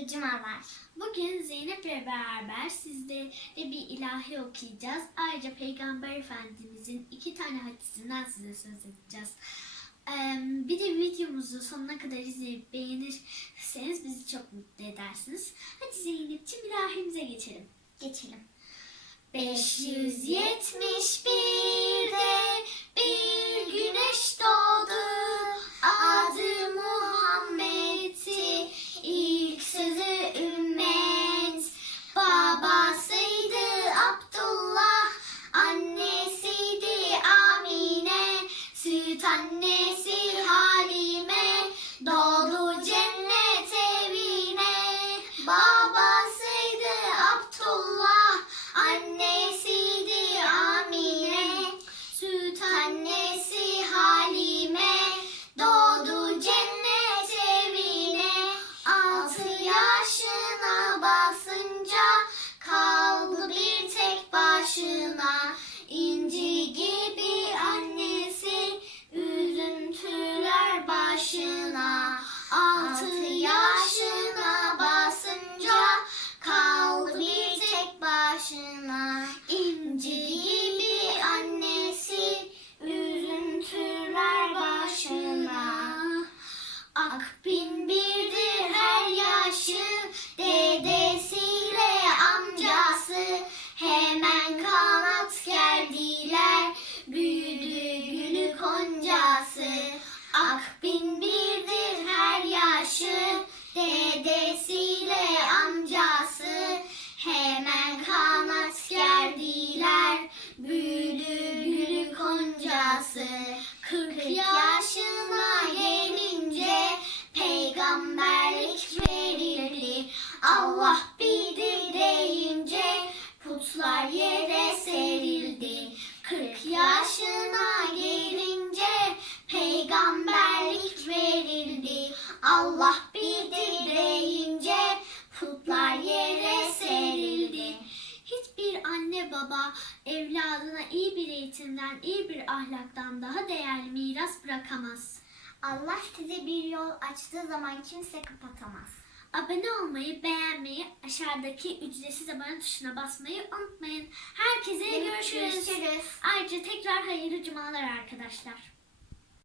Hayırlı cumalar. Bugün Zeynep ile beraber sizlere bir ilahi okuyacağız. Ayrıca Peygamber Efendimizin iki tane hadisinden size söz edeceğiz. Bir de videomuzu sonuna kadar izleyip beğenirseniz bizi çok mutlu edersiniz. Hadi Zeynep'ciğim ilahimize geçelim. Geçelim. 571'de basınca kaldı bir tek başına. İnci gibi annesi üzüntüler başına. Altı yaşına basınca kaldı bir tek başına. İnci büyüdü gülü koncası. Kırk yaşına gelince peygamberlik verildi. Allah bilir deyince putlar yere serildi. Kırk yaşına gelince peygamberlik verildi. Allah bilir anne baba evladına iyi bir eğitimden, iyi bir ahlaktan daha değerli miras bırakamaz. Allah size bir yol açtığı zaman kimse kapatamaz. Abone olmayı, beğenmeyi, aşağıdaki ücretsiz abone tuşuna basmayı unutmayın. Herkese görüşürüz. Görüşürüz. Ayrıca tekrar hayırlı cumalar arkadaşlar.